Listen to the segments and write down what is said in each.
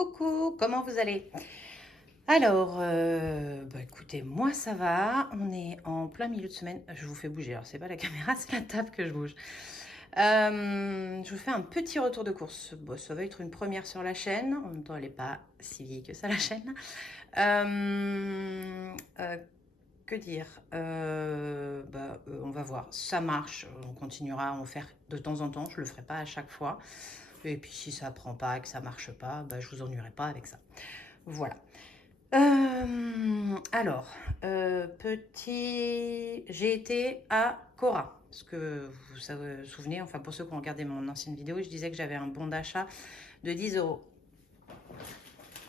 Coucou, comment vous allez? Alors, écoutez, moi ça va, on est en plein milieu de semaine, je vous fais bouger, alors c'est pas la caméra, c'est la table que je bouge. Je vous fais un petit retour de course. Bon, ça va être une première sur la chaîne, en même temps elle n'est pas si vieille que ça la chaîne. Que dire? On va voir, ça marche, on continuera à en faire de temps en temps, je le ferai pas à chaque fois. Et puis si ça prend pas et que ça marche pas, je vous ennuierai pas avec ça. Voilà. J'ai été à Cora. Parce que vous vous souvenez, enfin pour ceux qui ont regardé mon ancienne vidéo, je disais que j'avais un bon d'achat de 10 euros.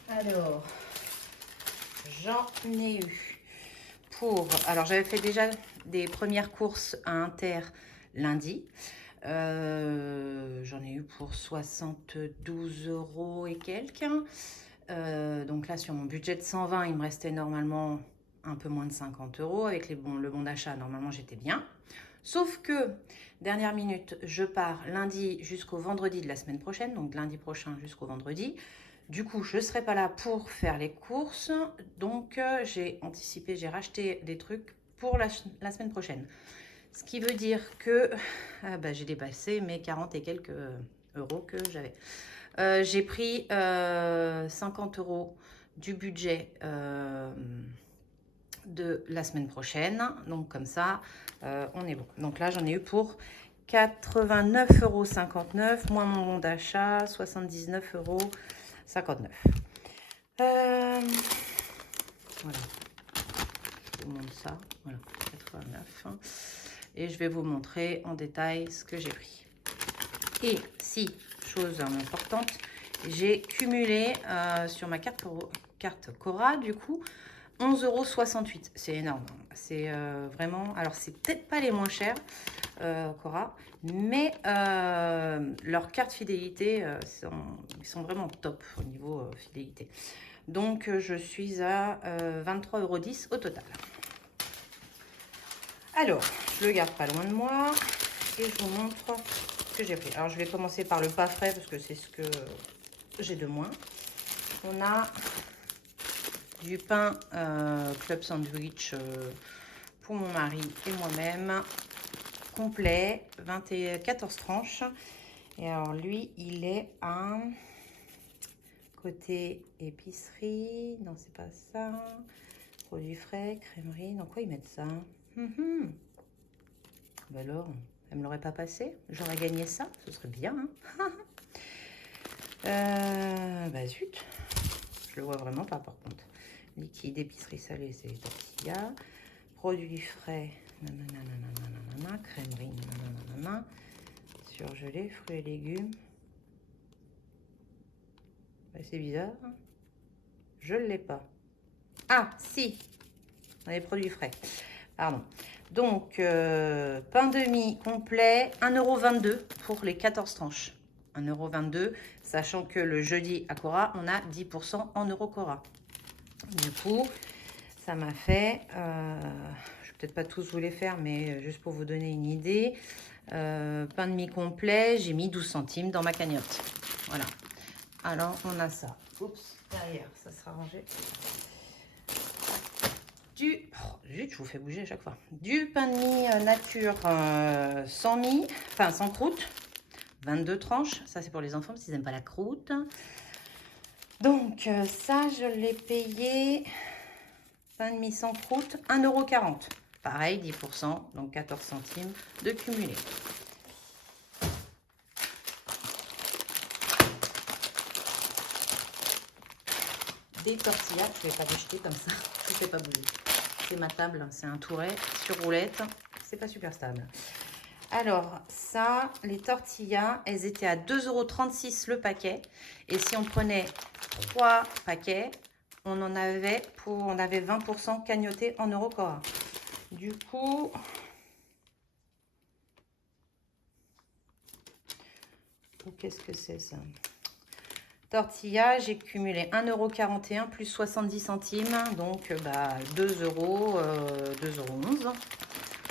Alors, j'en ai eu pour... Alors, j'avais fait déjà des premières courses à Inter lundi. J'en ai eu pour 72 euros et quelques. Donc là, sur mon budget de 120, il me restait normalement un peu moins de 50 euros. Avec le bon d'achat, normalement, j'étais bien. Sauf que, dernière minute, je pars lundi jusqu'au vendredi de la semaine prochaine, donc lundi prochain jusqu'au vendredi. Du coup, je ne serai pas là pour faire les courses. Donc, j'ai anticipé, j'ai racheté des trucs pour la semaine prochaine. Ce qui veut dire que j'ai dépassé mes 40 et quelques euros que j'avais. J'ai pris 50 euros du budget de la semaine prochaine. Donc comme ça, on est bon. Donc là, j'en ai eu pour 89,59 euros, moins mon bon d'achat, 79,59 euros. Voilà. Je vous montre ça. Voilà, 89. Et je vais vous montrer en détail ce que j'ai pris. Et si, chose importante, j'ai cumulé sur ma carte Cora, du coup, 11,68 €. C'est énorme. C'est vraiment... Alors, c'est peut-être pas les moins chers, Cora, mais leurs cartes fidélité, ils sont vraiment top au niveau fidélité. Donc, je suis à 23,10 € au total. Alors, je le garde pas loin de moi et je vous montre ce que j'ai pris. Alors, je vais commencer par le pas frais parce que c'est ce que j'ai de moins. On a du pain club sandwich pour mon mari et moi-même, complet, 14 tranches. Et alors, lui, il est à côté épicerie. Non, c'est pas ça. Produits frais, crèmerie. Dans quoi ils mettent ça? Alors, elle me l'aurait pas passé. J'aurais gagné ça. Ce serait bien. Zut. Je le vois vraiment pas par contre. Liquide, épicerie salée, c'est les tortillas. Produits frais, nanana, crèmerie, nanana, surgelé, fruits et légumes. C'est bizarre. Je ne l'ai pas. Ah, si. Dans les produits frais. Pardon. Donc, pain de mie complet, 1,22 € pour les 14 tranches. 1,22 €, sachant que le jeudi à Cora, on a 10% en euro Cora. Du coup, ça m'a fait, je vais peut-être pas tous vous les faire, mais juste pour vous donner une idée, pain de mie complet, j'ai mis 12 centimes dans ma cagnotte. Voilà. Alors, on a ça. Oups, derrière, ça sera rangé. Zut, je vous fais bouger à chaque fois. Du pain de mie nature sans mie, enfin sans croûte, 22 tranches. Ça, c'est pour les enfants parce qu'ils n'aiment pas la croûte. Donc, ça, je l'ai payé, pain de mie sans croûte, 1,40 €. Pareil, 10%, donc 14 centimes de cumulé. Des tortillas, je ne vais pas les jeter comme ça, je ne fais pas bouger. C'est ma table, c'est un touret sur roulette, c'est pas super stable. Alors ça, les tortillas, elles étaient à 2,36 € le paquet. Et si on prenait 3 paquets, on avait 20% cagnoté en euro Cora. Du coup, qu'est-ce que c'est ça? Tortilla, j'ai cumulé 1,41 € plus 70 centimes, donc 2 euros, 2,11 €.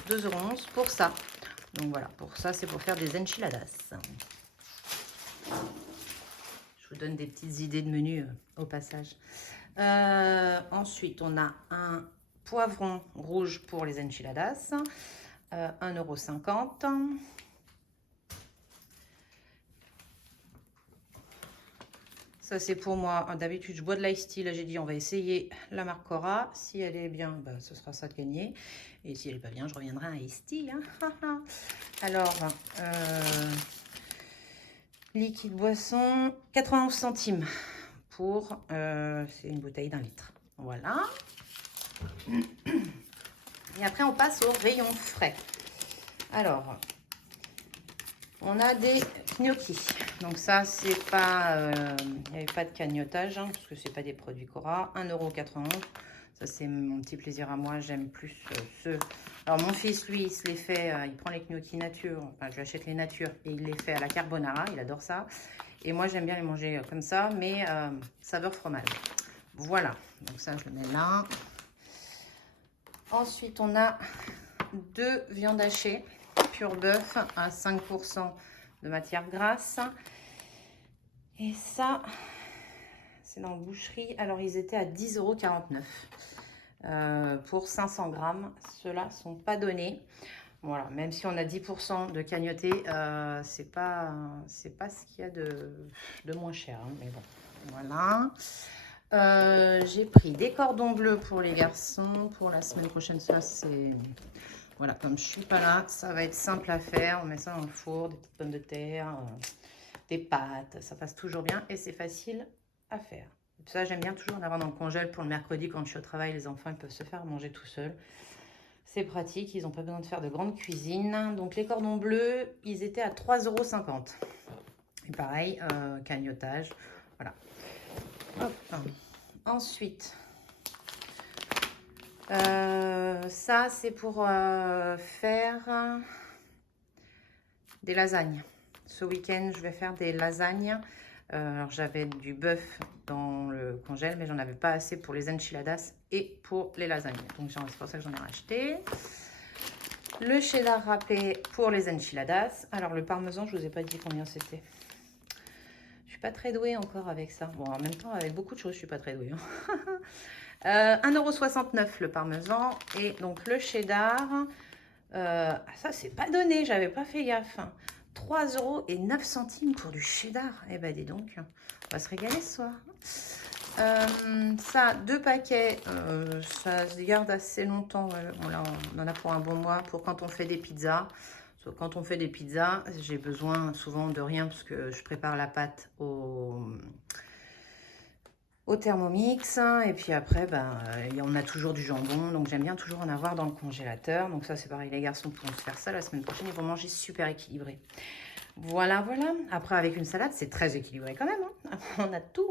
2,11 € pour ça. Donc voilà, pour ça, c'est pour faire des enchiladas. Je vous donne des petites idées de menu au passage. Ensuite, on a un poivron rouge pour les enchiladas, 1,50 €. Ça, c'est pour moi. D'habitude, je bois de l'ice tea. Là, j'ai dit, on va essayer la marque Cora. Si elle est bien, ben, ce sera ça de gagner. Et si elle n'est pas bien, je reviendrai à ice tea. Hein. Alors, liquide boisson, 91 centimes pour... c'est une bouteille d'1 litre. Voilà. Et après, on passe au rayon frais. Alors, on a des gnocchis. Donc ça, c'est pas... il n'y avait pas de cagnotage, hein, parce que c'est pas des produits Cora. 1,91 €. Ça, c'est mon petit plaisir à moi. J'aime plus ceux... Alors, mon fils, lui, il se les fait... il prend les gnocchis nature. Enfin, je lui achète les natures. Et il les fait à la carbonara. Il adore ça. Et moi, j'aime bien les manger comme ça, mais saveur fromage. Voilà. Donc ça, je le mets là. Ensuite, on a 2 viandes hachées. Pur bœuf à 5% de matière grasse. Et ça, c'est dans la boucherie. Alors, ils étaient à 10,49 € pour 500 grammes. Ceux-là ne sont pas donnés. Voilà, même si on a 10% de cagnoté, c'est pas ce qu'il y a de moins cher. Hein, mais bon, voilà. J'ai pris des cordons bleus pour les garçons. Pour la semaine prochaine, ça c'est... Voilà, comme je suis pas là, ça va être simple à faire. On met ça dans le four, des petites pommes de terre, des pâtes. Ça passe toujours bien et c'est facile à faire. Ça, j'aime bien toujours en avoir dans le congèle pour le mercredi quand je suis au travail. Les enfants, ils peuvent se faire manger tout seuls. C'est pratique, ils n'ont pas besoin de faire de grande cuisine. Donc, les cordons bleus, ils étaient à 3,50 €. Et pareil, cagnotage. Voilà. Hop. Ensuite... ça, c'est pour faire des lasagnes. Ce week-end, je vais faire des lasagnes. Alors, j'avais du bœuf dans le congèle, mais j'en avais pas assez pour les enchiladas et pour les lasagnes. Donc, c'est pour ça que j'en ai racheté. Le cheddar râpé pour les enchiladas. Alors, le parmesan, je vous ai pas dit combien c'était. Je suis pas très douée encore avec ça. Bon, en même temps, avec beaucoup de choses, je suis pas très douée. Hein. 1,69 € le parmesan et donc le cheddar, ça c'est pas donné, j'avais pas fait gaffe. 3,09 € pour du cheddar. Eh ben dis donc, on va se régaler ce soir. Ça, 2 paquets, ça se garde assez longtemps. On en a pour un bon mois pour quand on fait des pizzas. Quand on fait des pizzas, j'ai besoin souvent de rien parce que je prépare la pâte au Thermomix. Et puis après, on a toujours du jambon. Donc, j'aime bien toujours en avoir dans le congélateur. Donc, ça, c'est pareil. Les garçons pourront se faire ça la semaine prochaine. Ils vont manger super équilibré. Voilà, voilà. Après, avec une salade, c'est très équilibré quand même. Hein. On a tout.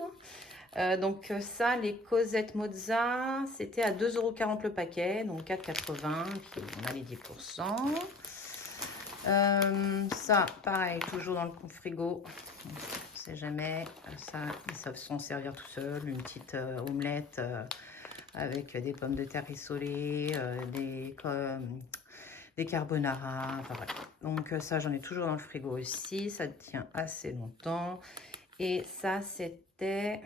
Hein. Donc, ça, les cosettes mozza, c'était à 2,40 € le paquet. Donc, 4,80 €. Puis, on a les 10%. Ça, pareil, toujours dans le frigo. On sait jamais. Ça, ils savent s'en servir tout seuls. Une petite omelette avec des pommes de terre rissolées, des carbonara. Enfin, bref. Donc, ça, j'en ai toujours dans le frigo aussi. Ça tient assez longtemps. Et ça, c'était...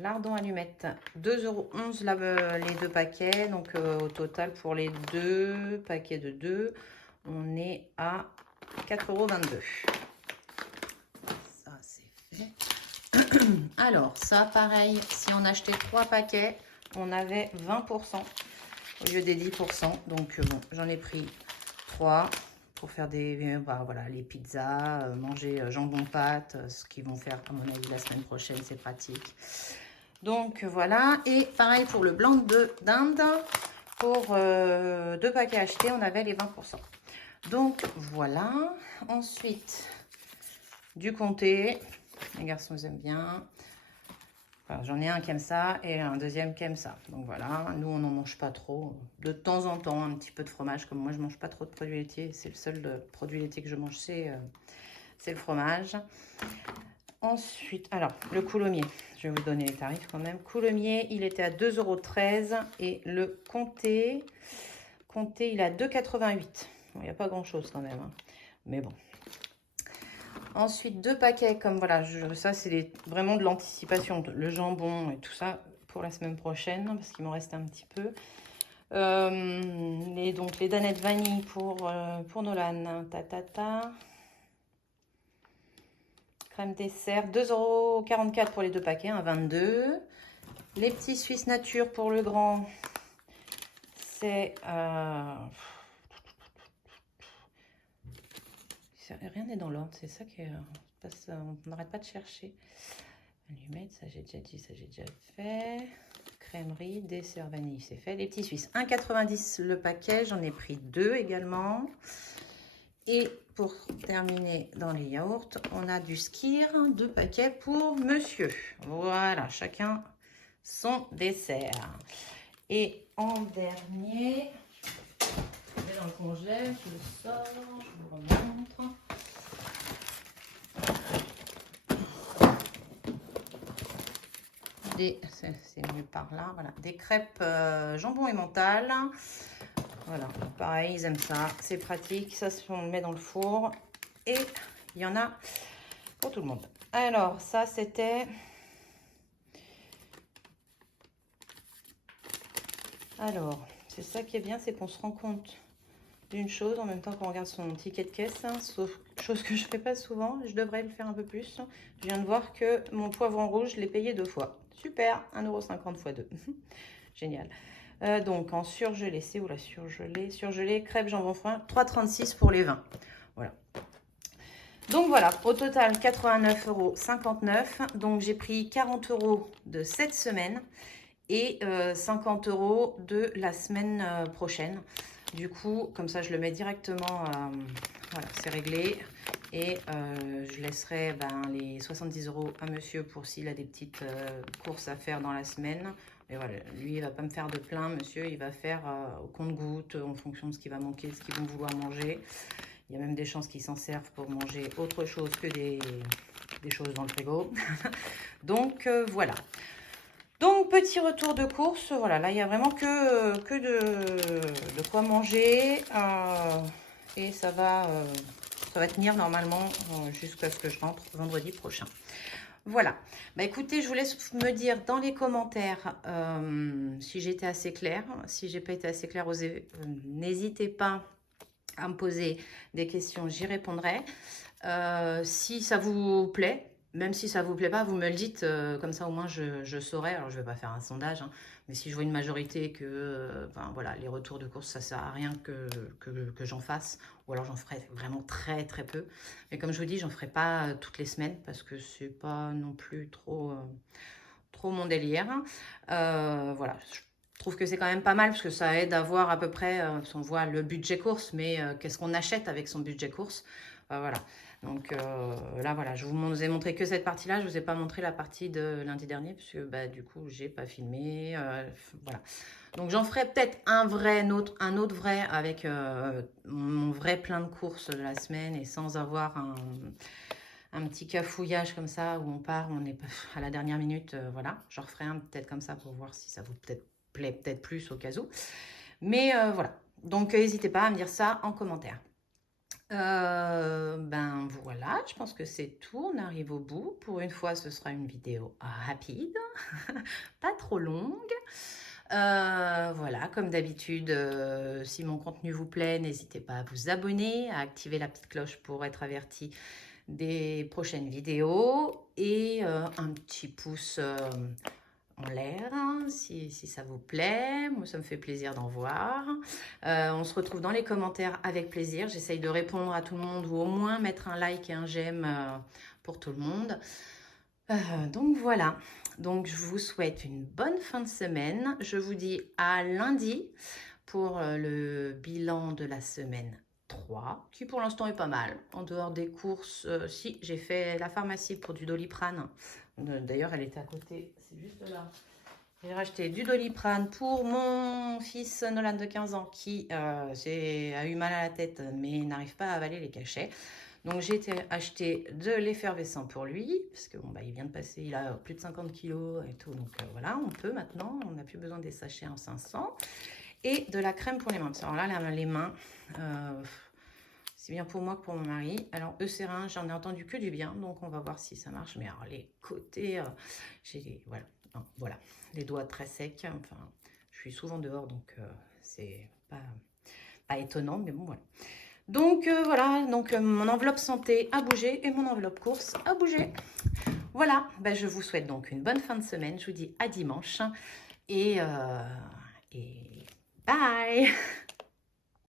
Lardon allumette, 2,11 € les 2 paquets. Donc au total pour les 2 paquets de 2, on est à 4,22 €. Ça c'est fait. Alors ça pareil, si on achetait 3 paquets, on avait 20% au lieu des 10%. Donc bon, j'en ai pris 3. Pour faire voilà, les pizzas, manger jambon pâte, ce qu'ils vont faire à mon avis la semaine prochaine, c'est pratique. Donc voilà, et pareil pour le blanc d'Inde, pour 2 paquets achetés, on avait les 20%. Donc voilà, ensuite du comté, les garçons aiment bien. Enfin, j'en ai un qui aime ça et un deuxième qui aime ça. Donc voilà, nous on n'en mange pas trop. De temps en temps, un petit peu de fromage. Comme moi, je mange pas trop de produits laitiers. C'est le seul produit laitier que je mange, c'est le fromage. Ensuite, alors, le coulommiers. Je vais vous donner les tarifs quand même. Coulommiers, il était à 2,13 € et le comté comptez, il est à 2,88. Il n'y a pas grand-chose quand même, hein. Mais bon. Ensuite, 2 paquets, comme voilà, ça c'est vraiment de l'anticipation. Le jambon et tout ça pour la semaine prochaine, parce qu'il m'en reste un petit peu. Donc les danettes vanille pour Nolan. Crème dessert, 2,44 € pour les 2 paquets, 1,22 €. Les petits Suisse Nature pour le grand, c'est... rien n'est dans l'ordre, c'est ça qui est... on n'arrête pas de chercher. Allumettes, ça j'ai déjà dit, ça j'ai déjà fait. Crèmerie, dessert vanille, c'est fait. Les petits Suisses, 1,90 € le paquet, j'en ai pris 2 également. Et pour terminer dans les yaourts, on a du Skyr, 2 paquets pour monsieur. Voilà, chacun son dessert. Et en dernier, je vais dans le congèle, je le sors, je vous remontre. C'est mieux par là, voilà. Des crêpes jambon et mental. Voilà, pareil, ils aiment ça, c'est pratique, ça on le met dans le four et il y en a pour tout le monde. Alors ça c'était... Alors, c'est ça qui est bien, c'est qu'on se rend compte d'une chose en même temps qu'on regarde son ticket de caisse, hein, sauf chose que je fais pas souvent, je devrais le faire un peu plus. Je viens de voir que mon poivron rouge, je l'ai payé 2 fois. Super, 1,50 € x 2. Génial. Donc en surgelé, c'est où la surgelé? Surgelé, crêpes jambon froid, 3,36 € pour les 20. Voilà. Donc voilà, au total 89,59 €. Donc j'ai pris 40 € de cette semaine et 50 € de la semaine prochaine. Du coup, comme ça je le mets directement, voilà, c'est réglé. Et je laisserai les 70 € à monsieur pour s'il a des petites courses à faire dans la semaine. Et voilà, lui, il va pas me faire de plein, monsieur. Il va faire au compte-gouttes, en fonction de ce qu'il va manquer, de ce qu'ils vont vouloir manger. Il y a même des chances qu'ils s'en servent pour manger autre chose que des choses dans le frigo. Donc, voilà. Donc, petit retour de course. Voilà, là, il n'y a vraiment que de quoi manger. Et ça va tenir normalement jusqu'à ce que je rentre vendredi prochain. Voilà. Bah écoutez, je vous laisse me dire dans les commentaires si j'ai été assez claire. Si j'ai pas été assez claire, n'hésitez pas à me poser des questions, j'y répondrai. Si ça vous plaît, même si ça vous plaît pas, vous me le dites, comme ça au moins je saurai. Alors je vais pas faire un sondage, hein, mais si je vois une majorité que voilà, les retours de course ça sert à rien que j'en fasse, ou alors j'en ferai vraiment très très peu. Mais comme je vous dis, j'en ferai pas toutes les semaines parce que c'est pas non plus trop mon délire. Voilà, je trouve que c'est quand même pas mal parce que ça aide à voir à peu près, on voit le budget course, mais qu'est-ce qu'on achète avec son budget course. Voilà. Donc là, voilà, je vous ai montré que cette partie-là. Je vous ai pas montré la partie de lundi dernier puisque du coup, j'ai pas filmé. Voilà. Donc j'en ferai peut-être un autre vrai avec mon vrai plein de courses de la semaine et sans avoir un petit cafouillage comme ça où on part, on est à la dernière minute. Voilà, j'en referai un peut-être comme ça pour voir si ça vous plaît peut-être plus au cas où. Mais voilà, donc n'hésitez pas à me dire ça en commentaire. Voilà, je pense que c'est tout, on arrive au bout. Pour une fois, ce sera une vidéo rapide, pas trop longue. Voilà, comme d'habitude, si mon contenu vous plaît, n'hésitez pas à vous abonner, à activer la petite cloche pour être averti des prochaines vidéos et un petit pouce en l'air, hein, si ça vous plaît. Moi, ça me fait plaisir d'en voir. On se retrouve dans les commentaires avec plaisir. J'essaye de répondre à tout le monde ou au moins mettre un like et un j'aime pour tout le monde. Donc voilà. Donc je vous souhaite une bonne fin de semaine. Je vous dis à lundi pour le bilan de la semaine 3, qui pour l'instant est pas mal. En dehors des courses, si j'ai fait la pharmacie pour du Doliprane. D'ailleurs, elle était à côté, c'est juste là. J'ai racheté du Doliprane pour mon fils Nolan de 15 ans qui a eu mal à la tête mais n'arrive pas à avaler les cachets. Donc j'ai acheté de l'effervescent pour lui, parce que il vient de passer, il a plus de 50 kilos et tout. Donc voilà, on peut maintenant, on n'a plus besoin des sachets en 500. et de la crème pour les mains. Alors là, les mains, c'est bien pour moi que pour mon mari. Alors, Eucérin, j'en ai entendu que du bien, donc on va voir si ça marche. Mais alors, les côtés, voilà, non, voilà, les doigts très secs. Enfin, je suis souvent dehors, donc c'est pas étonnant, mais bon, voilà. Donc voilà, donc mon enveloppe santé a bougé et mon enveloppe course a bougé. Voilà, ben, je vous souhaite donc une bonne fin de semaine. Je vous dis à dimanche et bye.